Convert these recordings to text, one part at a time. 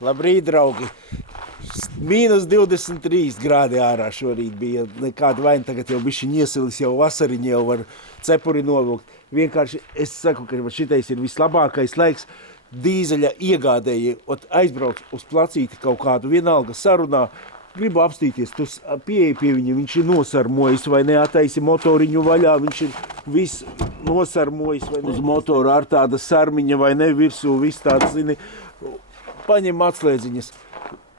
Labrīt, draugi! Mīnus 23 grādi ārā šorīt bija. Nekāda vaina tagad jau bišķiņ iesilis, jau vasariņi jau var cepuri novilkt. Vienkārši es saku, ka šitais ir vislabākais laiks dīzeļa iegādēji. Aizbrauc uz placīti kaut kādu vienalga sarunā, gribu apstīties, tu pieeji pie viņa, viņš ir nosarmojis vai ne, attaisi motoriņu vaļā, viņš ir viss nosarmojis vai ne. Uz motoru ar tāda sarmiņa vai ne, virsū viss tāds, zini, paņem atslēdziņas.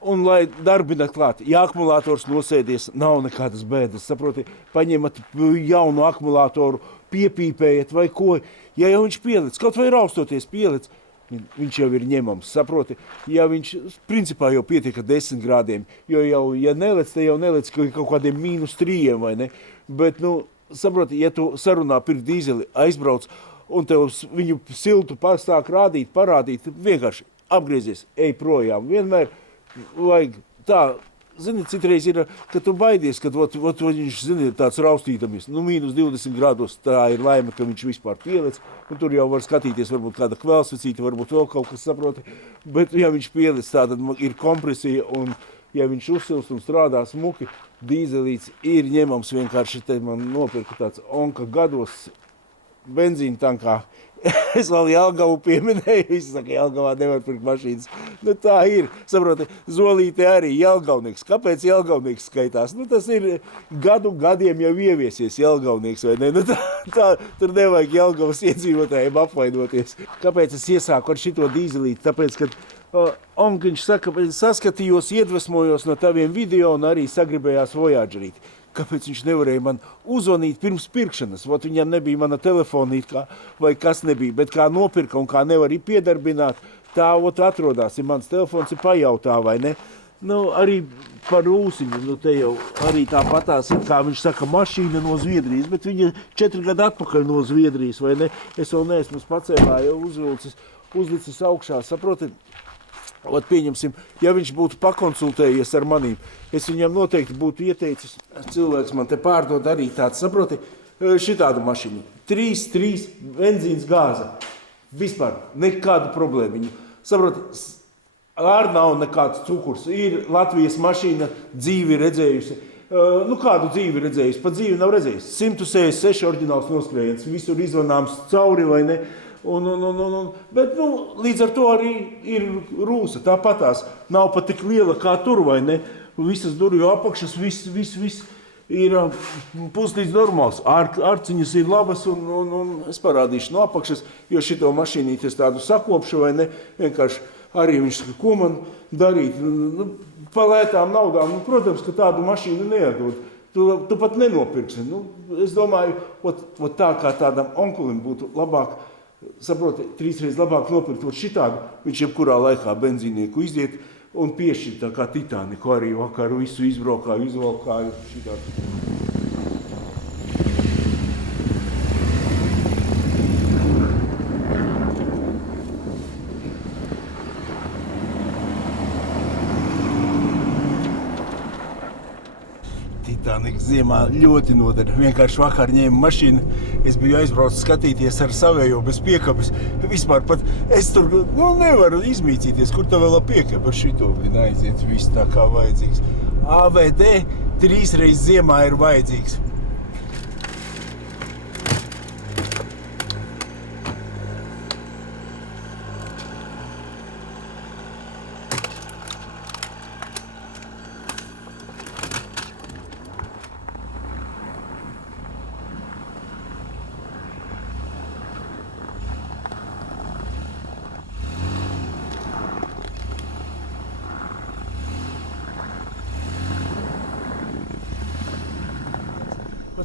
Un, lai darbina klāt, ja akumulators nosēdies, nav nekādas bēdas, saproti, paņemat jaunu akumulatoru, piepīpējat vai ko, ja jau viņš pielic, kaut vai raustoties pielic, viņš jau ir ņemams, saproti, ja viņš, principā jau pietiek ar 10 grādiem, jo jau, ja nelec, te jau nelec kaut kādiem -3, vai ne, bet, saproti, ja tu sarunā pirkt dīzeli, aizbrauc, un tev viņu siltu sāk rādīt, parādīt, vienkārši apgriezies, ej projām, vienmēr, vajag tā, zini, citreiz ir, ka tu baidies, kad viņš, zini, ir tāds raustītamies, -20 grādos, tā ir laime, ka viņš vispār pielec, un tur jau var skatīties, varbūt kāda kvēlsvecīta, varbūt vēl kaut kas, saproti, bet ja viņš pielec, tā tad ir kompresija, un ja viņš uzsilst un strādā smuki, dīzelīts ir ņemams vienkārši, te man nopirka tāds onka gados benzīna tankā. Es vēl Jelgavu pieminēju, visi saka, Jelgavā nevar pirkt mašīnas. Tā ir, saproti, Zolīte arī Jelgavnieks. Kāpēc Jelgavnieks skaitās? Tas ir gadiem jau ieviesies Jelgavnieks, vai ne? Tā, tur nevajag Jelgavas iedzīvotājiem apvainoties. Kāpēc es iesāku ar šito dīzelīti? Tāpēc, kad onkiņš saka, saskatījos, iedvesmojos no taviem video un arī sagribējās Voyagerīt. Kāpēc viņš nevarēja man uzvanīt pirms pirkšanas? Viņam nebija mana telefonīte, vai kas nebija, bet kā nopirka un kā nevar piedarbināt, tā atrodās, ja mans telefons ir pajautā, vai ne? Arī par rūsiņu, te jau arī tāpatās ir, kā viņš saka, mašīna no Zviedrijas, bet viņa 4 gadu atpakaļ no Zviedrijas, vai ne? Es vēl neesmu pacēlā, jau uzlicis augšā, saproti? Pieņemsim, ja viņš būtu pakonsultējies ar manīm, es viņam noteikti būtu ieteicis, cilvēks man te pārdod arī tāds, saproti, šitādu mašīnu. 3 benzīns gāze, vispār nekādu problēmiņu. Saproti, ār nav nekāds cukurs, ir Latvijas mašīna dzīvi redzējusi. Kādu dzīvi redzējusi? Pat dzīvi nav redzējusi. 166 oriģināls noskrējiens, visur izvanāms cauri vai ne. Bet līdz ar to arī ir rūsa, tāpatās nav pat tik liela kā tur, vai ne? Visas durvju apakšas, viss ir puslīdz normāls. Arciņas ir labas un es parādīšu no apakšas, jo šito mašīnīti es tādu sakopšu, vai ne? Vienkārši arī viņš saka, ko man darīt? Pa lētām naudām, protams, ka tādu mašīnu neatdod. Tu pat nenopirksi. Es domāju, tā kā tādam onkulim būtu labāk, saproti, 3 reizes labāk nopirkt šitādu, viņš jebkurā laikā benzīnieku iziet un piešķir tā kā Titaniku arī vakar visu izbraukāju, izvalkāju šitādu. Titaniks ziemā ļoti noder. Vienkārši vakar ņēmu mašīnu, es biju aizbraucis skatīties ar savējo bez piekabes. Vispār pat es tur nevaru izmīcīties, kur tev vēl piekaba ar šito aiziet, viss tā kā vajadzīgs. AVD 3 reizes ziemā ir vajadzīgs.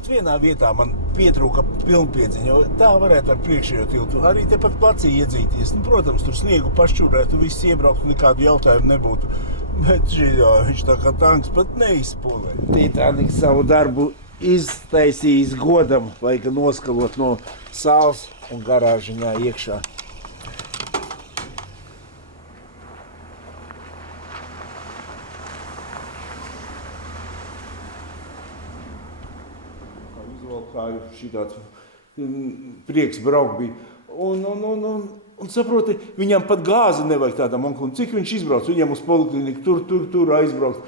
Vienā vietā man pietrūka pilnpiedziņa, tā varētu ar priekšējo tiltu arī tepat placī iedzīties. Protams, tur sniegu pašķurētu, viss iebrauktu, nekādu jautājumu nebūtu. Bet viņš tā kā tanks pat neizspolē. Titaniks savu darbu iztaisījis godam, vajag noskalot no sāls un garāžiņā iekšā. Šitāds prieks braukt bija. Un Un saproti, viņam pat gāzi nevajag tādam onklim. Cik viņš izbrauc? Viņam uz polikliniku tur aizbrauc.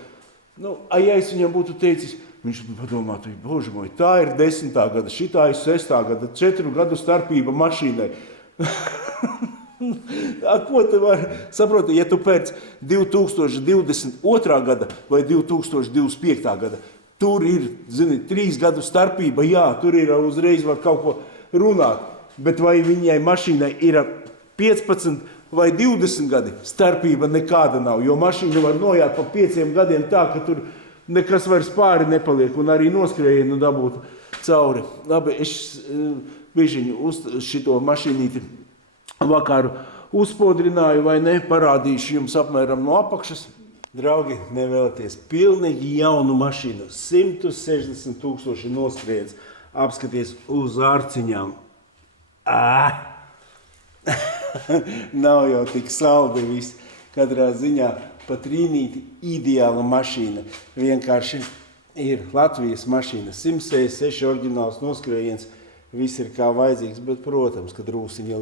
Nu, ja es viņam būtu teicis, viņš padomātu, bože moj, tā ir 10. gada, šitā ir 6. gada, 4 gadu starpība mašīnai. Ko tu vari saproti, ja tu pēc 2022. gada vai 2025. gada, tur ir, 3 gadu starpība, jā, tur ir uzreiz var kaut ko runāt, bet vai viņai mašīnai ir 15 vai 20 gadi, starpība nekāda nav, jo mašīna var nojāt pa 5 gadiem tā, ka tur nekas vairs pāri nepaliek un arī noskrējienu dabūt cauri. Labi, es bišķiņu šito mašīnīti vakaru uzspodrināju vai ne, parādīšu jums apmēram no apakšas. Draugi, nevēlaties pilnīgi jaunu mašīnu, 160 000 noskrējiens, apskaties uz ārciņām. Nav jau tik saldi viss. Katrā ziņā pat rīnīti ideāla mašīna. Vienkārši ir Latvijas mašīna. 166 oriģināls noskrējiens. Viss ir kā vajadzīgs, bet, protams, kad rūsiņa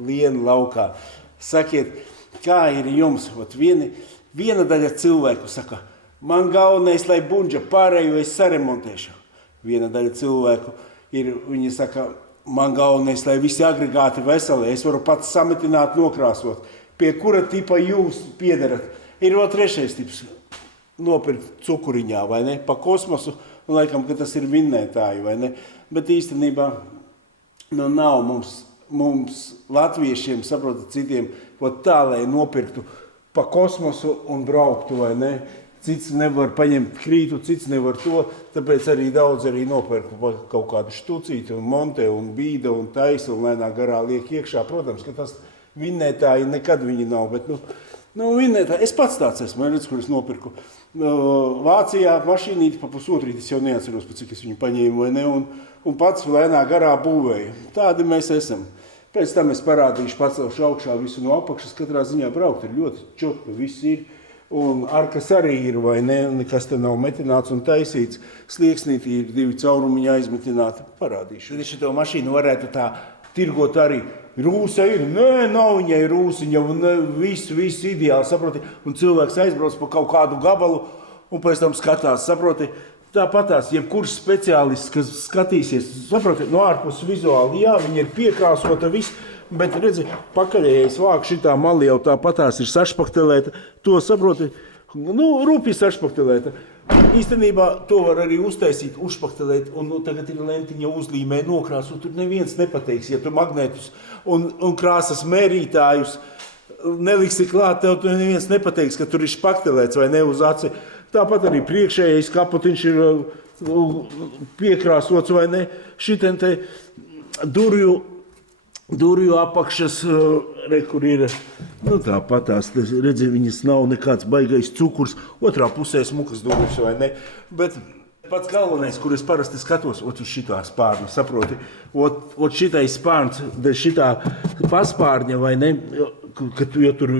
lien laukā. Sakiet, kā ir jums? Viena daļa cilvēku saka, man galvenais, lai buņģa pārējo es saremontēšu. Viena daļa cilvēku ir, viņi saka, man galvenais, lai visi agregāti veseli, es varu pats sametināt, nokrāsot. Pie kura tipa jūs piederat? Ir vēl trešais tips, nopirkt cukuriņā, vai ne? Pa kosmosu, un laikam, ka tas ir vinnētāji, vai ne? Bet īstenībā, nav mums latviešiem, saprotat, citiem, tā, lai nopirktu pa kosmosu un brauktu, vai ne? Cits nevar paņemt krītu, cits nevar to, tāpēc arī daudz nopērku kaut kādu štucīti un montē un bīda un taisa un lēnā garā liek iekšā. Protams, ka tas vinnētāji nekad viņi nav, bet vinnētāji, es pats tāds esmu, redz, kur es nopirku Vācijā mašīnīti pa pusotrīt, es jau neatceros, pa cik es viņu paņēmu vai ne, un pats lēnā garā būvēju. Tādi mēs esam. Pēc tam es parādīšu, pacelšu augšā visu no apakšas, katrā ziņā braukt ir ļoti čupi, viss ir. Un arkas arī ir, vai ne, nekas te nav metināts un taisīts. Slieksnītī ir 2 caurumiņi aizmetināti. Parādīšu. Šito mašīnu varētu tā tirgot arī. Rūsa ir, nē, nav viņai rūsiņa, un viss ideāli, saproti. Un cilvēks aizbrauc pa kaut kādu gabalu un pēc tam skatās, saproti. Tāpatās, jebkurš speciālists, kas skatīsies, saproti, no ārpus vizuāli, jā, viņa ir piekrāsota, viss. Bet, redzi, pakaļējais vāk šitā mali jau tāpatās ir sašpaktelēta. To saproti, rūpīgi sašpaktelēta. Īstenībā to var arī uztaisīt, uzšpaktelēt, un tagad ir lentiņa uzlīmē nokrāsot. Tur neviens nepateiks, ja tu magnētus un krāsas mērītājus neliksi klāt, tev neviens nepateiks, ka tur ir špaktelēts vai ne uz aci. Tāpat arī priekšējais kaputiņš ir piekrāsots vai ne. Šitien te durvju apakšas, kur ir, tāpatās, redzi, viņas nav nekāds baigais cukurs, otrā pusē smukas durvis, vai ne? Bet pats galvenais, kur es parasti skatos, uz šitā spārna, saproti, šitai spārns, šitā paspārņa, vai ne, jo tur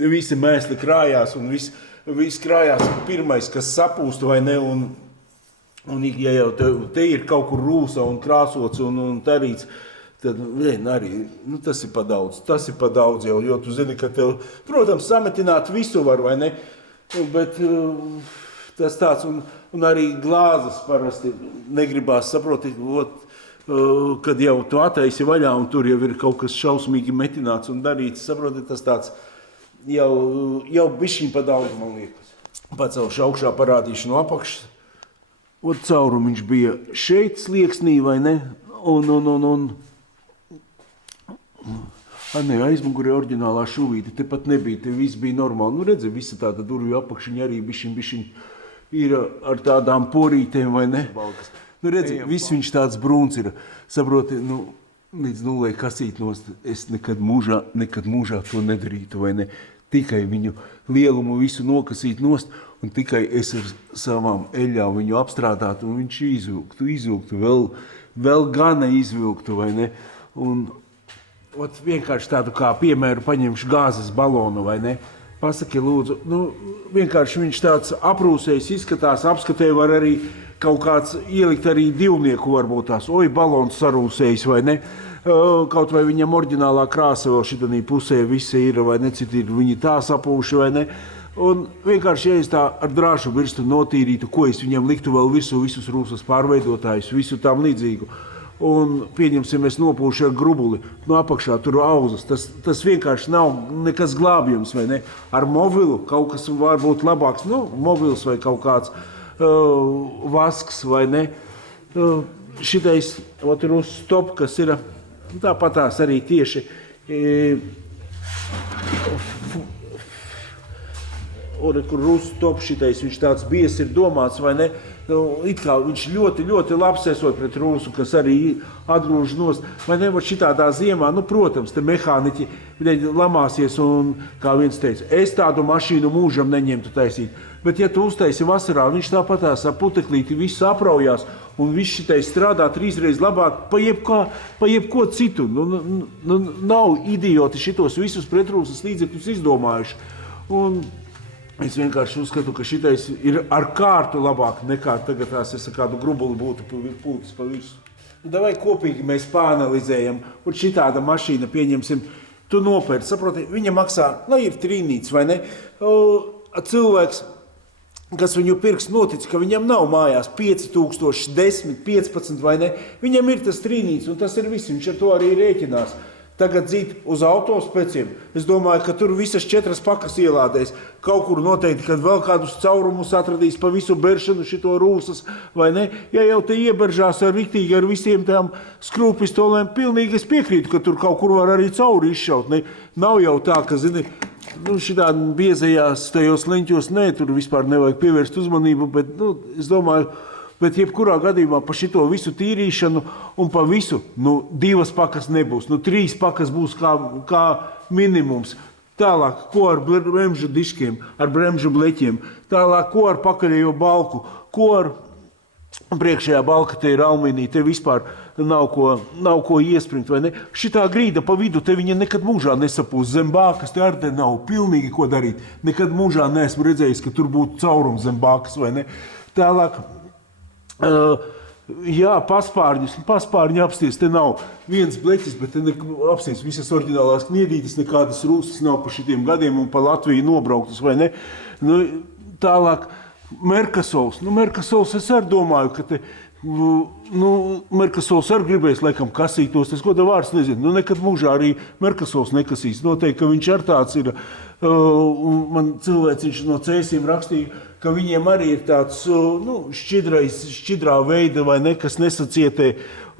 visi mēsli krājās, un viss krājās pirmais, kas sapūst, vai ne, un ja jau te ir kaut kur rūsa un krāsots un darīts, tad arī, tas ir pa daudz jau, jo tu zini, ka tev, protams, sametināt visu var, vai ne, bet tas tāds, un arī glāzes parasti negribās, saproti, kad jau tu ataisi vaļā, un tur jau ir kaut kas šausmīgi metināts un darīts, saproti, tas tāds jau bišķiņ pa daudz, man liekas. Pacelšu augšā, parādīšu no apakšas, caurumiņš bija šeit slieksnī, vai ne, un aizmugurē oriģinālā šuvīte, te pat nebija, te viss bija normāli. Redzi, visa tāda durvju apakšiņa arī bišķiņ ir ar tādām porītēm, vai ne? Redzi, viss viņš tāds brūns ir. Saproti, līdz nulē kasīt nost, es nekad mūžā to nedarītu, vai ne? Tikai viņu lielumu visu nokasīt nost, un tikai es ar savām eļļām viņu apstrādātu, un viņš izvilktu, vēl gana izvilktu, vai ne? Un vienkārši tādu kā piemēru paņemšu gāzes balonu, vai ne? Pasaki, lūdzu, vienkārši viņš tāds aprūsējis izskatās, apskatē var arī kaut kāds ielikt arī divnieku varbūt tās, balons sarūsējis, vai ne? kaut vai viņam oriģinālā krāsa vēl šitanī pusē visi ir, vai ne, citi ir viņi tā sapūši, vai ne. Un vienkārši, ja es tā ar drāšu virstu notīrītu, ko es viņam liktu vēl visus rūsas pārveidotājus, visu tam līdzīgu. Un, pieņemsim, es nopūšu ar grubuli, no apakšā tur auzas. Tas vienkārši nav nekas glābjams, vai ne? Ar mobilu kaut kas var būt labāks, mobils vai kaut kāds vasks, vai ne? Šitais ir uz stop, kas ir tāpatās arī tieši kur Rustop šitais, viņš tāds bies ir domāts, vai ne? It kā viņš ļoti, ļoti labs esot pret Rūsu, kas arī atgrūž nost. Vai ne, šitādā ziemā, protams, te mehāniķi lamāsies un, kā viens teica, es tādu mašīnu mūžam neņemtu taisīt. Bet ja tu uztaisi vasarā, viņš tāpatās ar puteklīti viss apraujās un viss šitais strādā 3 reizes labāk pa jebko citu. Nav idioti šitos visus pretrūsas līdzekļus izdomājuši. Un es vienkārši uzskatu, ka šitais ir ar kārtu labāk nekā tagad tās es kādu grubuli būtu pūtis pa visu. Davai kopīgi mēs pāanalizējam, un šitāda mašīna, pieņemsim, tu nopērci, saproti, viņa maksā, lai ir trīnīts, vai ne? Cilvēks, kas viņu pirks, notic, ka viņam nav mājās 5000, 10, 15, vai ne? Viņam ir tas trīnīts, un tas ir viss, viņš ar to arī rēķinās. Tagad dzīt uz autospeciem. Es domāju, ka tur visas 4 pakas ielādēs. Kaut kur noteikti, kad vēl kādus caurumus atradīs pa visu beršanu šito rūsas, vai ne? Ja jau te ieberžās ar riktīgi ar visiem tām skrūpistolēm, pilnīgi es piekrītu, ka tur kaut kur var arī cauri izšaut. Ne? Nav jau tā, ka, zini, šitā biezajās tajos leņķos, tur vispār nevajag pievērst uzmanību, bet, es domāju, bet jebkurā gadījumā pa šito visu tīrīšanu un pa visu, 2 pakas nebūs, 3 pakas būs kā minimums. Tālāk, ko ar bremžu diskiem, ar bremžu bleķiem, tālāk, ko ar pakaļējo balku, ko ar priekšējā balka, te ir alumīnija, te vispār nav ko iespringt, vai ne? Šitā grīda pa vidu, te viņa nekad mūžā nesapūs zem bākas, te ar te nav pilnīgi ko darīt. Nekad mūžā neesmu redzējis, ka tur būtu caurums zem bākas, vai ne? Tālāk, jā, paspārņi apsties, te nav viens bleķis, bet te apsties visas oriģinālās kniedītes, nekādas rūsas nav pa šitiem gadiem un pa Latviju nobrauktas, vai ne? Tālāk, Merkasols. Merkasols es arī domāju, ka te, Merkasols arī gribēs, laikam, kasītos, tas ko te vārds nezinu, nekad mūžā arī Merkasols nekasīs. Noteikti, ka viņš ar tāds ir, man cilvēciņš no cēsiem rakstīja, ka viņiem arī ir tāds šķidrā veida, vai ne, kas nesacietē,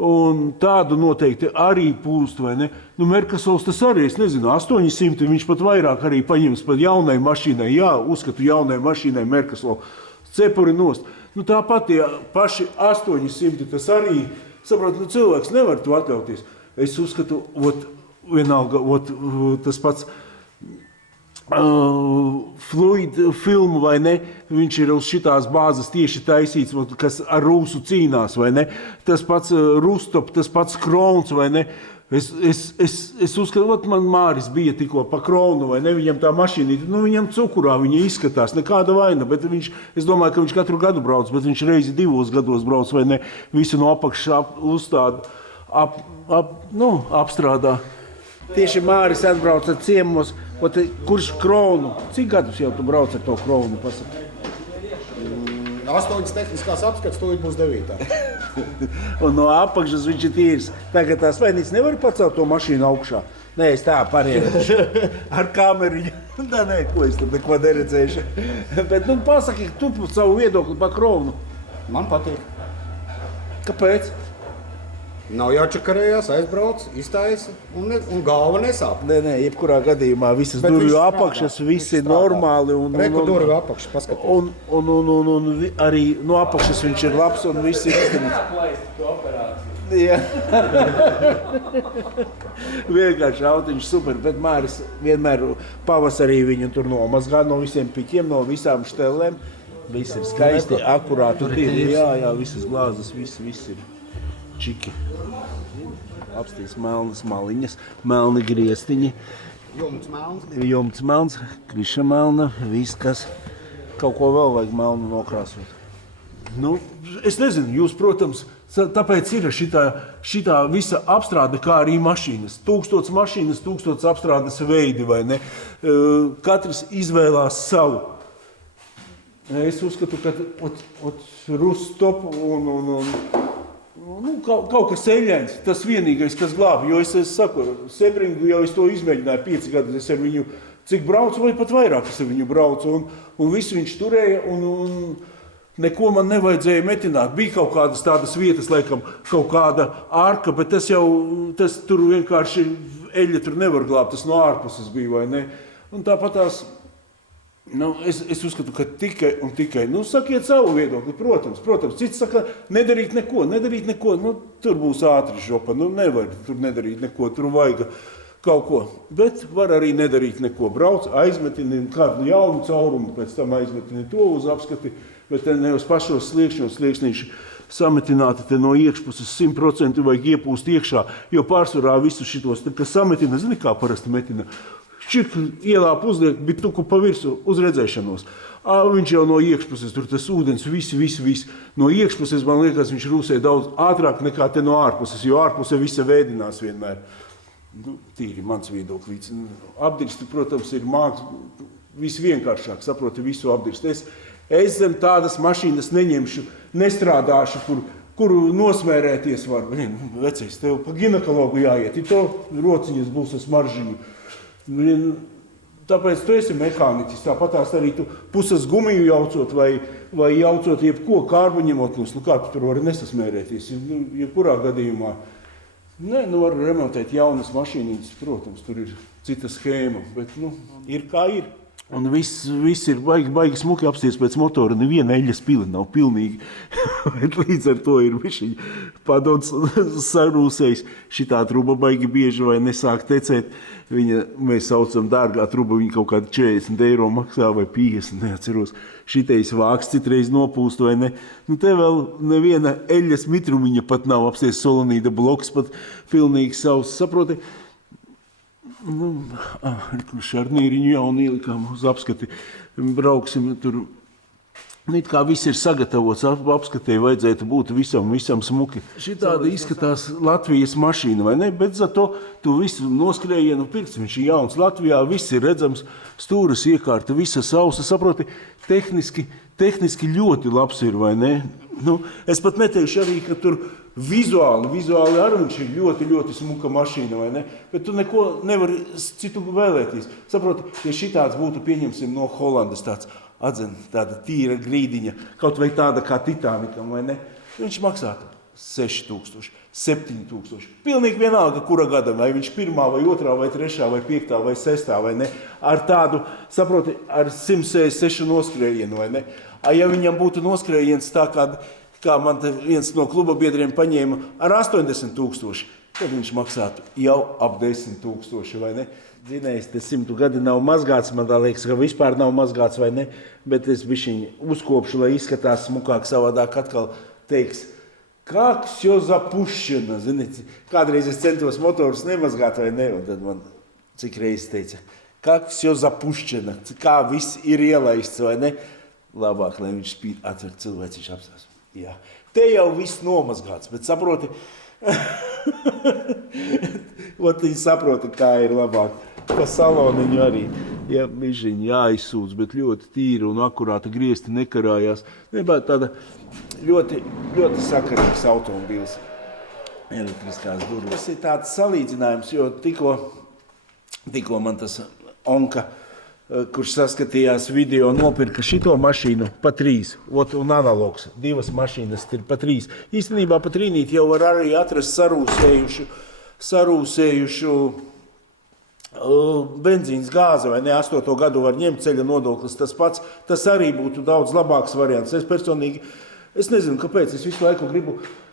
un tādu noteikti arī pūst, vai ne. Merkasols tas arī, es nezinu, 800, viņš pat vairāk arī paņems pat jaunai mašīnai, jā, uzskatu jaunai mašīnai Merkasolu, cepuri nost. Tāpat tie paši 800, tas arī, saprot, cilvēks nevar to atļauties. Es uzskatu, vienalga, tas pats, fluid filmu, vai ne, viņš ir uz šitās bāzes tieši taisīts, kas ar rūsu cīnās, vai ne, tas pats Rustop, tas pats Krons, vai ne, es uzskatu, man Māris bija tikko pa Kronu, vai ne, viņam tā mašīnīte, viņam cukurā viņa izskatās, nekāda vaina, bet es domāju, ka viņš katru gadu brauc, bet viņš reizi 2 gados brauc, vai ne, visu no apakšas uzstāda, apstrādā. Tieši Māris atbrauca ciemos, kurš Kronu? Cik gadus jau tu brauc ar to Kronu? 8 tehniskās apskats, tūlīt būs 9. Un no apakšas viņš ir tīrs. Tagad tās vainīts nevar pacelt to mašīnu augšā. Nē, es tā pariešu. Ar kameriņu. Ko es tad neko neredzēšu. Bet pasaki, tu savu viedokli pa Kronu. Man patīk. Kāpēc? Nav jāčakarējās, aizbrauc, iztaisa un galva nesāp. Nē, jebkurā gadījumā visas durvju apakšas, visi normāli. Reku durvju apakšas, paskaties. Un arī no apakšas viņš ir labs un viss ir izdarīts. Jā. Vienkārši autiņš super, bet Māris vienmēr pavasarī viņu tur nomazgā no visiem piķiem, no visām štelēm. Viss ir skaisti, akurāti. Jā, visas glāzes, viss ir. Čiki. Apstīs melnas maliņas, melni griestiņi. Jumts melns, kriša melna, viss, kas kaut ko vēl vajag melnu nokrāsot. Es nezinu, jūs, protams, Tāpēc ir šitā visa apstrāde, kā arī mašīnas. 1000 mašīnas, 1000 apstrādes veidi, vai ne? Katrs izvēlās savu. Es uzskatu, ka Rustop un kaut kas eļļains, tas vienīgais, kas glāb. Jo es saku, Sebringu jau es to izmēģināju 5 gadus, es ar viņu cik braucu, vai pat vairāk es ar viņu braucu. Un visu viņš turēja, un neko man nevajadzēja metināt. Bija kaut kādas tādas vietas, laikam, kaut kāda ārka, bet tas tur vienkārši eļļa tur nevar glābt, tas no ārpuses bija, vai ne? Un tāpat tās, es uzskatu, ka tikai, sakiet savu viedokli, protams, cits saka, nedarīt neko, tur būs ātri žopa, nevar tur nedarīt neko, tur vajag kaut ko, bet var arī nedarīt neko, brauc, aizmetini kādu jaunu caurumu, pēc tam aizmetini to uz apskati, bet te ne uz pašos sliekšnīši sametināti te no iekšpuses 100% vajag iepūst iekšā, jo pārsvarā visus šitos, kas sametina, zini kā parasti metina, šķirk ielāp uzliek bituku pa virsu uz redzēšanos. Viņš jau no iekšpuses, tur tas ūdens, viss. No iekšpuses, man liekas, viņš rūsē daudz ātrāk nekā te no ārpuses, jo ārpuse visa vēdinās vienmēr. Tīri mans viedoklis. Apdirsti, protams, ir visvienkāršāk, saproti visu apdirsti. Es zem tādas mašīnas neņemšu, nestrādāšu, kuru nosmērēties var. Vecais, tev pa ginekologu jāiet, to rociņas būs ar smaržiņu. Tāpēc tu esi mehāniķis, tāpatās arī tu puses gumiju jaucot vai jaucot jebko kārbu ņemot lūs. Kā tu tur vari nesasmērēties, jebkurā gadījumā. Var remontēt jaunas mašīnītes, protams, tur ir cita schēma, bet ir kā ir. Un viss ir baigi smuki apsties pēc motora, neviena eļļas pili nav pilnīgi. Līdz ar to ir višiņi padots sarūsējis. Šitā truba baigi bieži vai nesāk tecēt. Mēs saucam dārgā truba, viņa kaut kāda 40 eiro maksā vai 50, neatceros. Šitais vāks citreiz nopūst vai ne. Te vēl neviena eļļas mitrumiņa pat nav apsties, solanīda bloks pat pilnīgi savs, saproti. Šarnīriņu jaunu ielikām uz apskati, brauksim tur. It kā viss ir sagatavots, apskatē vajadzētu būt visam smuki. Šitāda izskatās Latvijas mašīna, vai ne? Bet za to tu visu noskrējienu pirks, viņš ir jauns Latvijā, viss ir redzams, stūras iekārta, visa sausa, saproti, tehniski ļoti labs ir, vai ne? Es pat neteikšu arī, ka tur vizuāli arī viņš ir ļoti smuka mašīna, vai ne? Bet tu neko nevari citu vēlēties. Saproti, ja šitāds būtu, pieņemsim, no Holandas tāda tīra grīdiņa, kaut vai tāda kā Titanikam, vai ne? Viņš maksātu 6000, 7000. Pilnīgi vienalga, kura gada, vai viņš 1., vai 2., vai 3., vai 5., vai 6., vai ne? Ar tādu, saproti, ar 166 noskrējienu, vai ne? Ja viņam būtu noskrējiens tā, kā man te viens no kluba biedriem paņēma ar 80 000, tad viņš maksātu jau ap 10 000, vai ne? Dzinējs, te 100 gadi nav mazgāts, man tā liekas, ka vispār nav mazgāts, vai ne? Bet es bišķiņi uzkopšu, lai izskatās smukāk, savādāk atkal teiks, как всё запущено, ziniet, kādreiz es centos motorus nemazgāt, vai ne? Un tad man cik reizes teica, как всё запущено, kā viss ir ielaists, vai ne? Labāk, lai viņš spīd atver cilvēciņš apstās. Jā. Te jau viss nomazgāts, bet saproti, viņi saproti, kā ir labāk. Pa saloniņu arī, ja bišķiņi jāizsūdz, bet ļoti tīri un akurāti griezti nekarājās. Nebāt tāda ļoti sakarīgs automobīls, elektriskās durvis. Tas ir tāds salīdzinājums, jo tikko man tas onka, kurš saskatījās video, nopirka šito mašīnu pa 3, un analogs, 2 mašīnas ir pa 3. Īstenībā pa trīnīt jau var arī atrast sarūsējušu benzīnas gāze, vai ne, 8. gadu var ņemt, ceļa nodoklis tas pats, tas arī būtu daudz labāks variants. Es personīgi, es nezinu, kāpēc, es visu laiku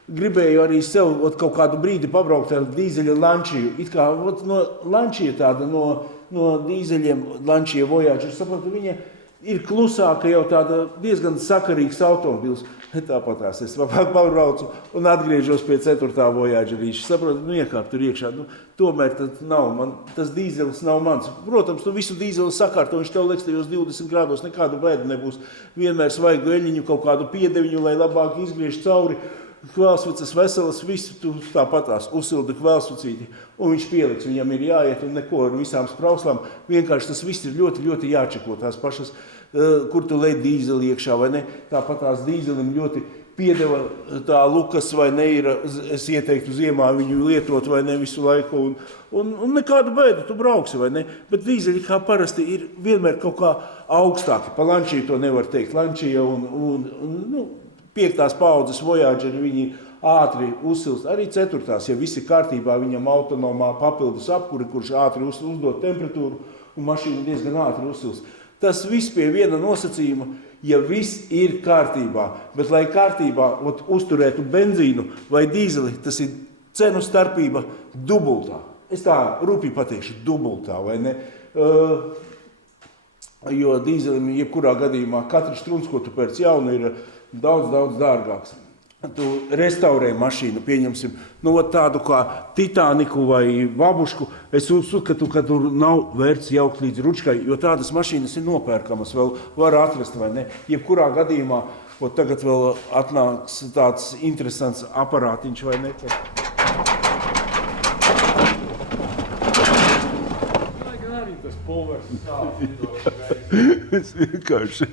gribēju arī sev kaut kādu brīdi pabraukt ar dīzeļa Lancia, it kā no Lancia tāda, no dīzeļiem Lancia Voyager, saprotu, viņa ir klusāka jau tāda diezgan sakarīgs automobils. Tāpatās es pabraucu un atgriežos pie 4. Voyagerīša. Saprotu, iekāp tur iekšā. Tomēr tas dīzelis nav mans. Protams, tu visu dīzeli sakārto, viņš tev liks tajos 20 grādos, nekādu bēdu nebūs. Vienmēr svaigu eļiņu, kaut kādu piedeviņu, lai labāk izgriež cauri. kvēlsvacas veselas, visu tu tāpatās uzsildi kvēlsvacīti, un viņš pieliks, viņam ir jāiet un neko ar visām sprauslām. Vienkārši tas viss ir ļoti, ļoti jāčeko tās pašas, kur tu lej dīzeli iekšā, vai ne? Tāpat tās dīzelim ļoti piedeva tā lukas, vai ne, ir, es ieteiktu ziemā viņu lietot, vai ne, visu laiku, un nekādu bēdu tu brauksi, vai ne, bet dīzeļi kā parasti ir vienmēr kaut kā augstāki, pa Lancia to nevar teikt, Lancia un 5. paudzes Voyageri, viņi ātri uzsilst, arī 4. ja viss ir kārtībā, viņam autonomā papildus apkuri, kurš ātri uzdod temperatūru, un mašīna diezgan ātri uzsilst. Tas viss pie viena nosacījuma, ja viss ir kārtībā, bet lai kārtībā uzturētu benzīnu vai dīzeli, tas ir cenu starpība dubultā. Es tā rūpīgi pateikšu, dubultā, vai ne? Jo dīzelim jebkurā gadījumā katrs strunts, ko tu pēc jaunu, ir daudz, daudz dārgāks. Tu restaurē mašīnu, pieņemsim, tādu kā Titaniku vai Babušku, es uzskatu, ka tur nav vērts jaukt līdz ručkai, jo tādas mašīnas ir nopērkamas, vēl var atrast, vai ne? Jebkurā gadījumā, tagad vēl atnāks tāds interesants aparātiņš, vai ne? Arī tas pulvers stāv. Es vienkārši...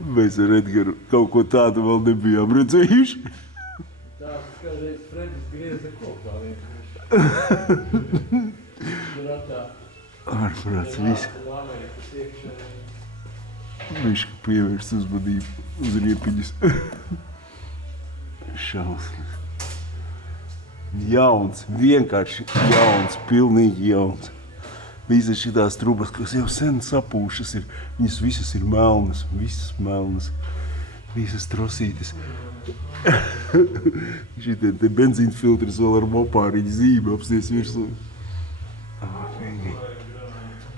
Mēs ar Edgaru kaut ko tādu vēl nebijām redzējuši. Tāds kādreiz Fredis grieza kopā vienkārši. Ārprāts, viss. Viņš pievērst uzmanību uz riepiņas. Šausmas. Jauns, vienkārši jauns, pilnīgi jauns. Visas šitās trubas, kas jau sen sapūšas ir, viņas visas ir melnas, visas trosītes. Šitie te benzīna filtrs vēl ar mopāriņu zīme apsties virsū.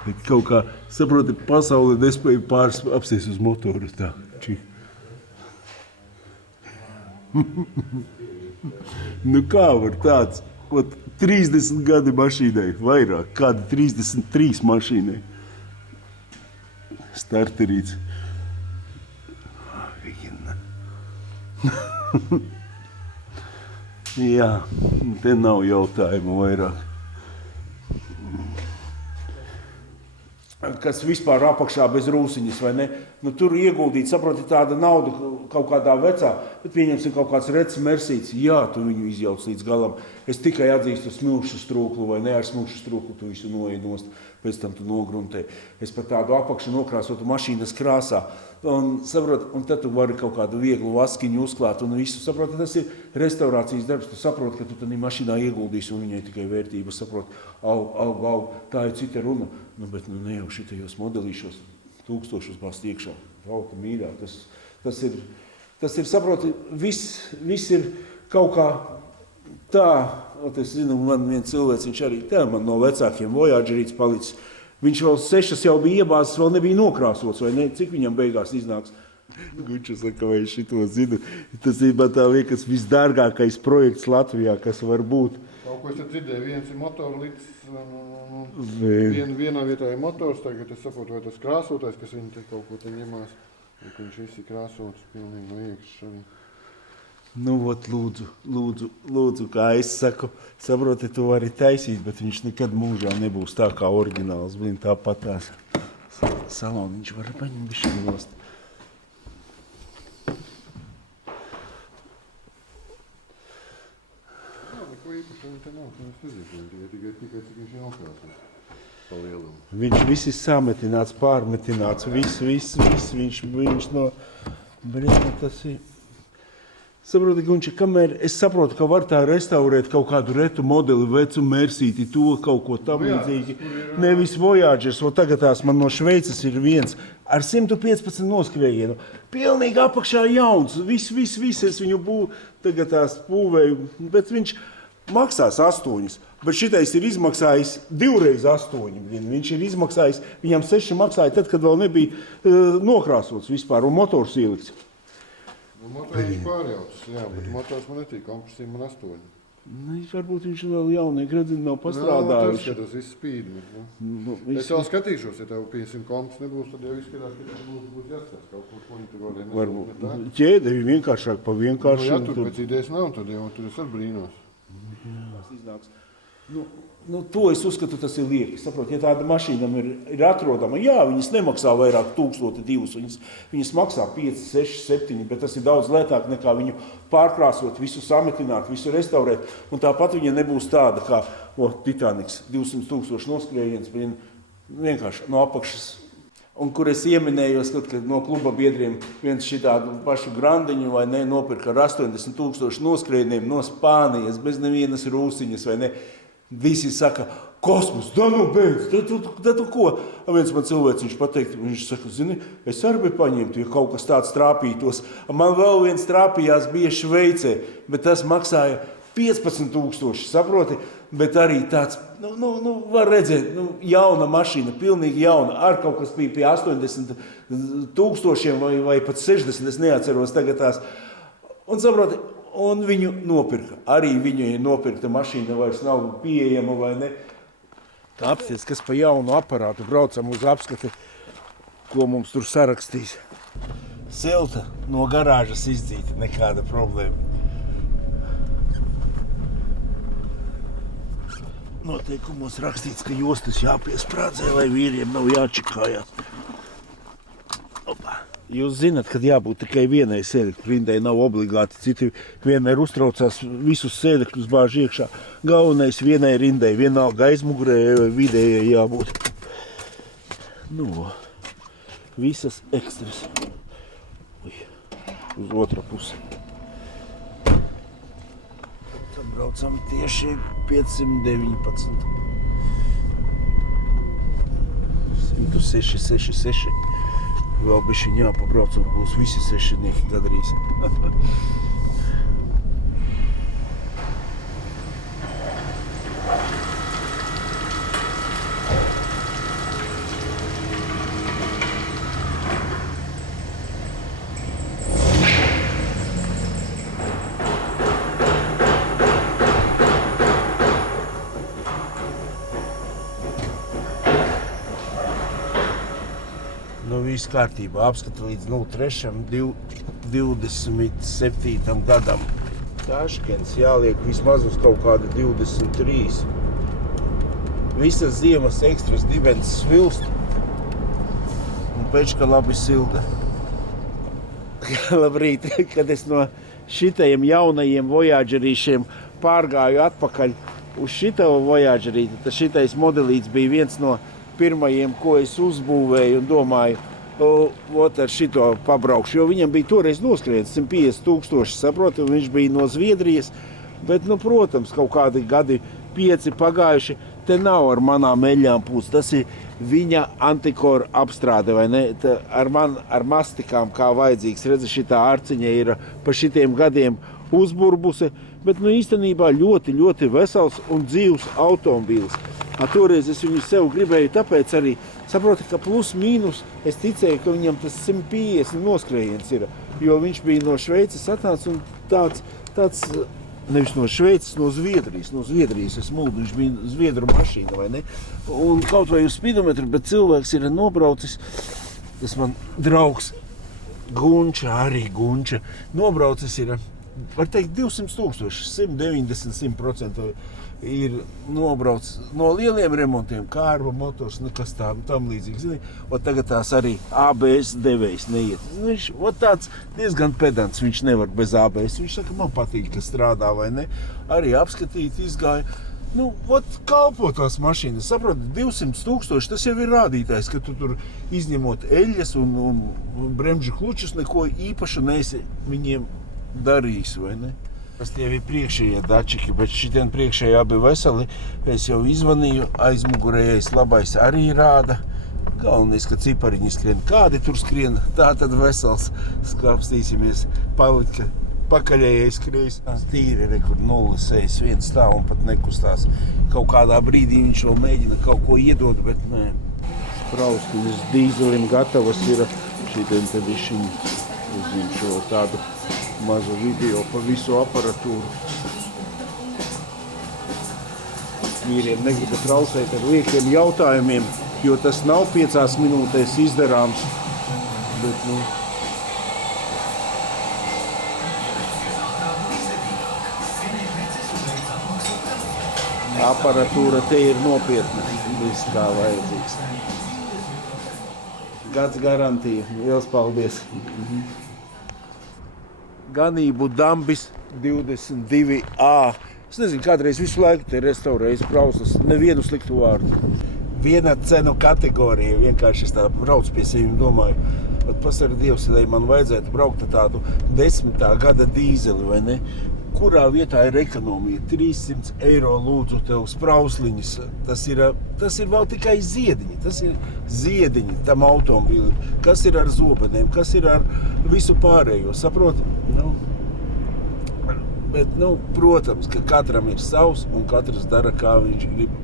Bet kaut kā, saproti, pasaule nespēja apsties uz motoru tā. Kā var tāds? 30 gadi mašīnai, vairāk, kādi 33 mašīnai. Starterīts. Jā, te nav jautājumu vairāk. Kas vispār apakšā bez rūsiņas, vai ne? Tur ieguldīt, saproti, tāda nauda kaut kādā vecā, bet pieņemsim kaut kāds rets mersīts, jā, tu viņu izjauc līdz galam. Es tikai atzīstu smilšu strūklu, vai ne ar smilšu strūklu tu visu noienost, pēc tam tu nogruntē. Es pat tādu apakšu nokrāsotu mašīnas krāsā, un tad tu vari kaut kādu vieglu vaskiņu uzklāt un visu, saproti, tas ir restaurācijas darbs, tu saproti, ka tu tad mašīnā ieguldīsi un viņai tikai vērtība, saproti, tā ir cita runa. Bet ne jau šitajos modelīšos 1000 bāzt iekšā. Valka mīļā. Tas ir, saproti, viss ir kaut kā tā, es zinu, man viens cilvēks, viņš arī tā, man no vecākiem Voyagerīts palicis. Viņš vēl 6 jau bija iebāzes, vēl nebija nokrāsots, vai ne? Cik viņam beigās iznāks? Guča saka, vai es šito zinu. Tas ir man tā liekas visdārgākais projekts Latvijā, kas var būt. Kaut ko es te dzirdēju, viens ir motorlīds, vienā vietā ir motors, tagad es saprotu, vai tas krāsotais, kas viņi te kaut ko te ņemās, ka viņš viss ir krāsots pilnīgi no iekšas arī. Lūdzu, kā es saku, saproti, tu vari taisīt, bet viņš nekad mūžā nebūs tā kā oriģināls, tāpat tās saloniņš var paņemt bišķi nost. Tikai cik viņš ir nokrāsots pa lielumu. Viņš viss ir sametināts, pārmetināts, viss, viņš no... Brīnā tas ir... Saproti, Gunči, kamēr es saprotu, ka var tā restaurēt kaut kādu retu modeli, vecu mersīti, to kaut ko tam līdzīgi. Nevis Voyagers, tagad tās man no Šveices ir viens ar 115 noskrējienu. Pilnīgi apakšā jauns, viss, es viņu tagad tās būvēju, bet viņš... maksās 8, bet šitais ir izmaksājis 2x8. Viņš ir izmaksājis, viņam 6 maksāja tad, kad vēl nebija nokrāsots vispār un motors ielikts. Motors ir pārjauts, jā, bet motors man netīk, kompresija man 8. Nu, varbūt viņš vēl jaunieki redzina, nav Tas, pastrādājuši. ka tas viss spīd. Nu, Es vēl skatīšos, ja tev 500 komps nebūs, tad jau izskatās, ka tas būs jāatstās kaut kur, ko viņi tur vēl ir. Varbūt ķēde ir vienkāršāk pa vienkāršu. Ja tur pēc idejas nav, tad jau tur es ar brīnos. Iznāks. Nu, to es uzskatu, tas ir lieki. Saprot, ja tāda mašīna ir atrodama, jā, viņas nemaksā vairāk 1002, viņas maksā 5, 6, 7, bet tas ir daudz lētāk nekā viņu pārkrāsot, visu sametināt, visu restaurēt. Un tāpat viņa nebūs tāda kā Titaniks, 200 000 noskrējiens, vienkārši no apakšas. Un kur es ieminējos, kad no kluba biedriem viens šitādu pašu grandiņu vai ne, nopirka ar 80 000 noskrējieniem no Spānijas, bez nevienas rūsiņas vai ne. Visi saka, kosmos, da nu beidz, da tu ko? Viens man cilvēks pateikt, viņš saka, zini, es arī paņemtu, ja kaut kas tāds trāpītos. Man vēl viens trāpījās bija Šveicē, bet tas maksāja 15 000, saproti? Bet arī tāds, var redzēt, jauna mašīna, pilnīgi jauna, ar kaut kas bija pie 80 000 vai pat 60, es neatceros tagad tās. Un saproti, un viņu nopirka. Arī viņu nopirkta mašīna vairs nav pieejama vai ne. Tā apsties, kas pa jaunu aparātu braucam uz apskati, ko mums tur sarakstīs. Silta no garāžas izdzīta, nekāda problēma. Noteikumos rakstīts, ka jostas jāpiesprādzē, lai vīriem nav jāčikājās. Opa. Jūs zināt, kad jābūt tikai vienai sēdekļu rindai, nav obligāti. Citi vienmēr uztraucās, visus sēdekļus bāž iekšā. Galvenais vienai rindai, vienalga aizmugurējai vai vidējai jābūt. Visas ekstras. Uz otra pusi. Tad braucam tieši 519. 106. Vēl bišķiņ jāpabrauc un būs visi sešinieki gadrīz. Viss kārtībā, apskata līdz 27. gadam. Taškents jāliek vismaz uz kaut kāda 23. Visas ziemas ekstras dibens svilst un pečka labi silda. Labrīt, kad es no šitajiem jaunajiem Voyagerīšiem pārgāju atpakaļ uz šitavu Voyagerīti, tad šitais modelīts bija viens no pirmajiem, ko es uzbūvēju un domāju, ar šito pabraukšu, jo viņam bija toreiz noskrējiens 150 000, saproti, un viņš bija no Zviedrijas, bet, protams, kaut kādi gadi 5 pagājuši, te nav ar manām eļļām pūts, tas ir viņa antikora apstrāde, vai ne, ar mastikām kā vajadzīgs, redzi, šitā arciņa ir pa šitiem gadiem uzburbuse, bet, īstenībā ļoti, ļoti vesels un dzīvs automobīls. Toreiz es viņu sev gribēju, tāpēc arī saproti, ka plus mīnus es ticēju, ka viņam tas 150 noskrējiens ir, jo viņš bija no Šveices atnācis un tāds nevis no Šveices, no Zviedrijas es muldu, viņš bija Zviedru mašīna, vai ne? Un kaut vai uz spidometru, bet cilvēks ir nobraucis, tas man draugs Gunča, nobraucis ir, var teikt, 200 000, 190, 100%. Ir nobrauc no lieliem remontiem, kārva, motors, nekas tam līdzīgs. Zini? Tagad tās arī ABS devējs neiet. Viņš tāds diezgan pedants, viņš nevar bez ABS. Viņš saka, man patīk, ka strādā vai ne. Arī apskatīt, izgāja. Kalpo tās mašīnas, saproti, 200 000, tas jau ir rādītājs, ka tu tur izņemot eļļas un bremžu klučus, neko īpašu neesi viņiem darījis, vai ne? Tas tie ir priekšējie dačiki, bet šitien priekšējie abi veseli. Es jau izvanīju, aizmugurējais labais arī rāda. Galvenais, ka cipariņi skrien. Kādi tur skrien, tā tad vesels. Skapstīsimies, palika pakaļējais skrējs. Tīri, kur 0,61 stāv un pat nekustās. Kaut kādā brīdī viņš vēl mēģina kaut ko iedot, bet nē. Spraustiņas dīzelim gatavas ir. Šitien te višķiņ uzņem šo tādu mazu video par visu aparatūru. vīriem negribu traucēt ar liekiem jautājumiem, jo tas nav 5 minūtēs izdarāms. Bet, nu, aparatūra te ir nopietna, viss kā vajadzīgs. Gads garantija, liels paldies. Ganību Dambis 22A. Es nezinu, kādreiz visu laiku te restaurējas brauslas, nevienu sliktu vārdu. Viena cenu kategorija, vienkārši es tā braucu pie sevi un domāju, pat pasaka Dievs, lai man vajadzētu braukt ar tādu 10. gada dīzeli, vai ne? Kurā vietā ir ekonomija? 300 eiro lūdzu tev sprausliņas. Tas ir vēl tikai ziediņi. Tas ir ziediņi tam automobīlim. Kas ir ar zobeniem, kas ir ar visu pārējo, saproti? Bet, protams, ka katram ir savs un katrs dara, kā viņš grib.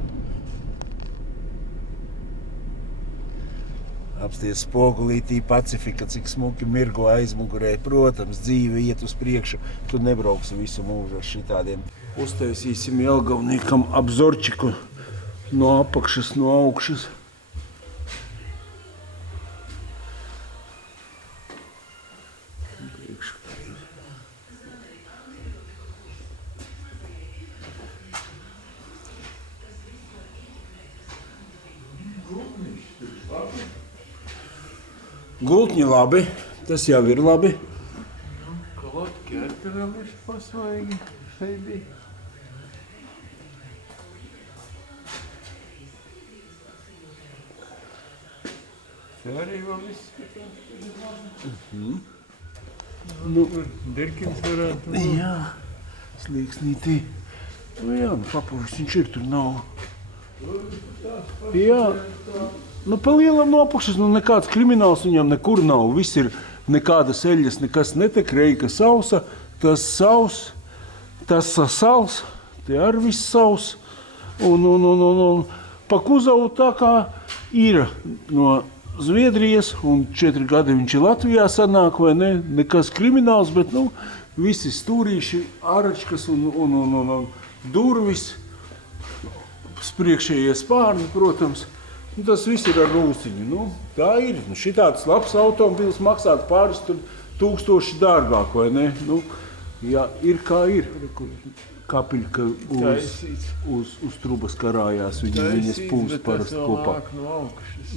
Apsties spogulītī Pacifika, cik smuki mirgo aizmugurē. Protams, dzīve iet uz priekšu. Tu nebrauksi visu mūžu ar šitādiem. Uztaisīsim Jelgavniekam abzorčiku no apakšas, no augšas. Gultņi labi, tas jau ir labi. Kolotki ar te vēl ir pasvaigi. Šeit bija. Te arī vēl izskatās. Dirkins varētu. Jā, slīksnītī. Jā, papuvis viņš ir, tur nav. Jā. Pa lielam no apakšas, nekāds krimināls viņam nekur nav. Viss ir nekādas eļas, nekas netek, reika sausa, tas savs, tas sals, te ar viss savs. Un pa kuzavu tā kā ir no Zviedrijas, un 4 gadi viņš ir Latvijā sanāk, vai ne? Nekas krimināls, bet, visi stūrīši, āračkas un durvis, priekšējie spārni, protams. Tas viss ir ar rūsiņu. Tā ir. Šitāds labs automobils maksātu pāris 1000 dārgāk, vai ne? Jā, ir kā ir. Kapiļka uz trubas karājās, viņas pūs parasti kopā. Tas vēl nāk no augšas.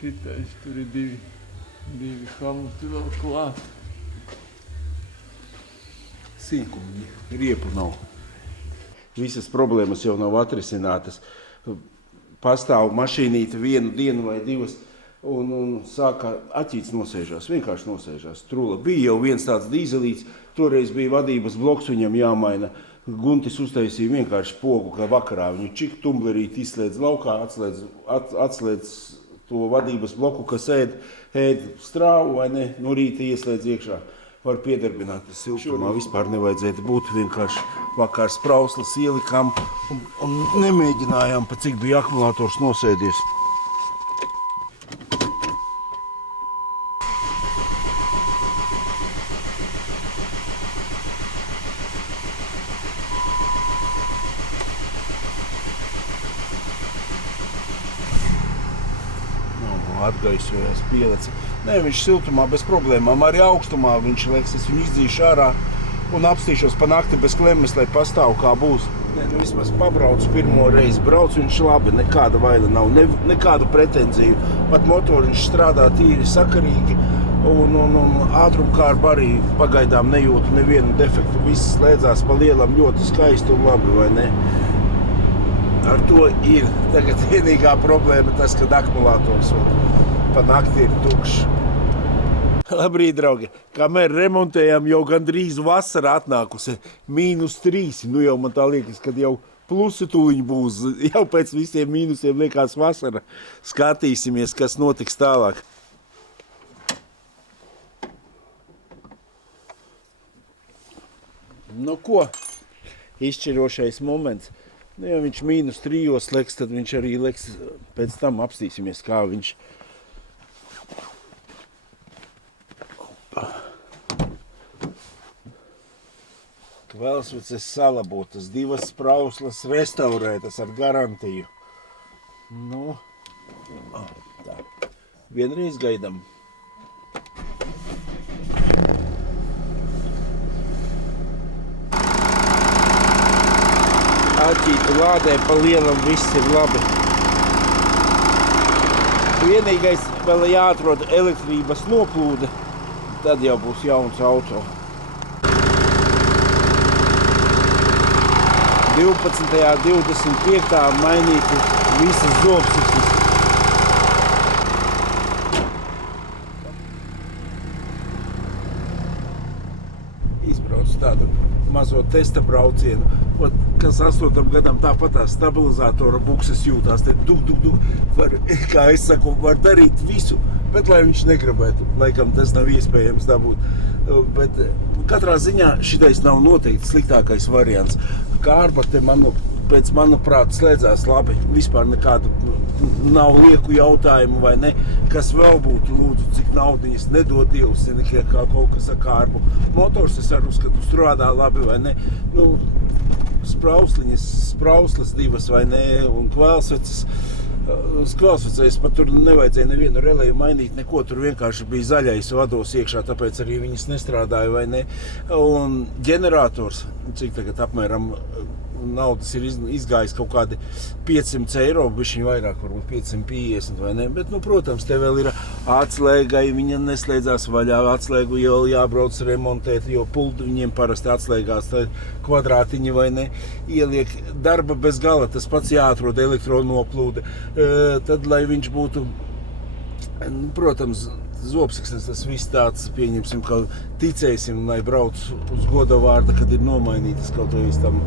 Šitais tur ir divi hamuti vēl klāt. Sīkumi, riepu nav. Visas problēmas jau nav atrisinātas. Pastāv mašīnīte 1 dienu vai 2 un sāka aķīts nosēžās, vienkārši nosēžās. Trula. Bija jau viens tāds dīzelīts, toreiz bija vadības bloks, viņam jāmaina. Guntis uztaisīja vienkārši pogu, ka vakarā viņu čik tumblerīt izslēdz laukā, atslēdz to vadības bloku, kas ēd strāvu vai ne, no rīta ieslēdz iekšā. Var piedarbināt siltumā, vispār nevajadzētu būt, vienkārši vakar sprauslas ielikām un nemēģinājām, pa cik bija akumulators nosēdies. Atgaisojās, pieleci. Nē, viņš siltumā bez problēmām, arī augstumā viņš liekas, es viņu izdzīšu ārā un apstīšos pa nakti bez klemmes, lai pastāv kā būs. Vismaz pabraucu pirmo reizi, braucu viņš labi, nekāda vaina nav, nekādu pretenziju. Pat motoriņš strādā tīri sakarīgi un ātrumkārba arī pagaidām nejūtu nevienu defektu. Viss slēdzās pa lielam ļoti skaisti un labi, vai ne? Ar to ir tagad vienīgā problēma tas, kad akumulators pa nakti ir tukšs. Labrīt, draugi! Kamēr remontējām, jau gandrīz vasara atnākusi -3. Jau man tā liekas, kad jau plusi tūliņ būs. Jau pēc visiem mīnusiem liekas vasara. Skatīsimies, kas notiks tālāk. Ko? Izšķirošais moments. Ja viņš -3 leks, tad viņš arī leks. Pēc tam apstīsimies, kā viņš. Kvēlsveces salabotas, 2 sprauslas restaurētas ar garantiju. Nu, tā. Vienreiz gaidam. Aķīti lādē pa lielam, viss ir labi. Vienīgais vēl jāatrod elektrības noplūde, tad jau būs jauns auto. 12. 25. mainītu visas zobsiksnes. Izbraucu tādu mazo testa braucienu, kas 8. gadam tāpat tās stabilizatora bukses jūtās, te duk. Var, kā es saku, var darīt visu, bet lai viņš negribētu, laikam tas nav iespējams dabūt. Bet katrā ziņā šitais nav noteikti sliktākais variants. Kārba te pēc manuprāt slēdzās labi, vispār nekādu nav lieku jautājumu vai ne, kas vēl būtu, lūdzu, cik naudiņas nedod Dievs, ja kā kaut kas ar kārbu. Motors es arī uzskatu strādā labi vai ne, nu, sprauslas 2 vai ne, un kvēlsveces. Kvēlsvecēs pat tur nevajadzēja nevienu relēju mainīt, neko, tur vienkārši bija zaļais vados iekšā, tāpēc arī viņas nestrādāja vai ne. Un ģenerators, cik tagad apmēram naudas ir izgājis kaut kādi 500 eiro, bišķiņ vairāk, varbūt 550 vai ne, bet, nu, protams, te vēl ir atslēgai, viņa neslēdzās vaļā, atslēgu jau jābrauc remontēt, jo pulti viņiem parasti atslēgās, tā kvadrātiņi vai ne, ieliek darba bez gala, tas pats jāatrod elektronoplūde, tad, lai viņš būtu, nu, protams, zobsiksnes, tas viss tāds, pieņemsim, ka ticēsim, lai brauc uz goda vārda, kad ir nomainītas kaut vai tam,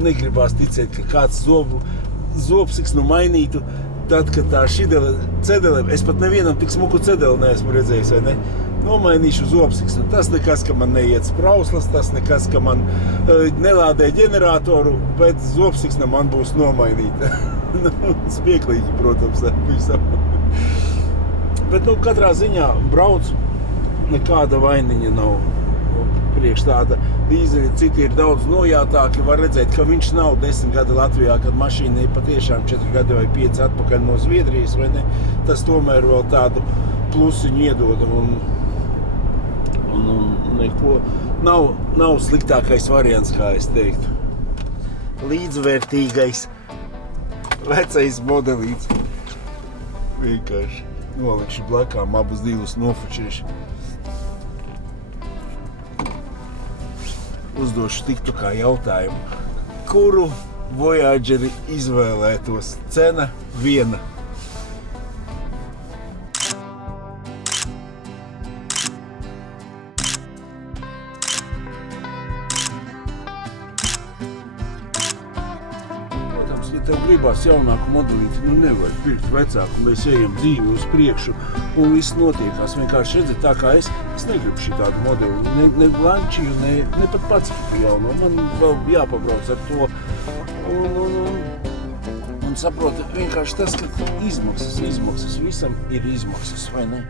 negribās ticēt, ka kāds zobsiksnu mainītu, tad, kad tā šidele cedele, es pat nevienam tik smuku cedeli neesmu redzējis, vai ne? Nomainīšu zobsiksnu. Tas nekas, ka man neiet sprauslas, tas nekas, ka man nelādē ģeneratoru, bet zobsiksna man būs nomainīta. Smieklīgi, protams, visam. Bet, nu, katrā ziņā brauc, nekāda vainiņa nav priekš tāda. Dīzeļi citi ir daudz nojātāki, var redzēt, ka viņš nav 10 gadi Latvijā, kad mašīna ir patiešām 4 gadi vai 5 atpakaļ no Zviedrijas, vai ne? Tas tomēr vēl tādu plusiņu iedod un neko. Nav sliktākais variants, kā es teiktu. Līdzvērtīgais vecais modelīts. Vienkārši. Nolikšu blakām, abas divas nofučieši. Uzdošu tiktu kā jautājumu, kuru Voyageri izvēlētos? Cena viena. Ja tev gribās jaunāku modelīti, nu nevajag pirkt vecāku, mēs ejam dzīvi uz priekšu un viss notiekās. Vienkārši redzēt tā kā es negribu šitādu modeli, ne Lancia, ne pat Pacifiku jauno. Man vēl jāpabrauc ar to un saproti vienkārši tas, ka izmaksas, visam ir izmaksas, vai ne?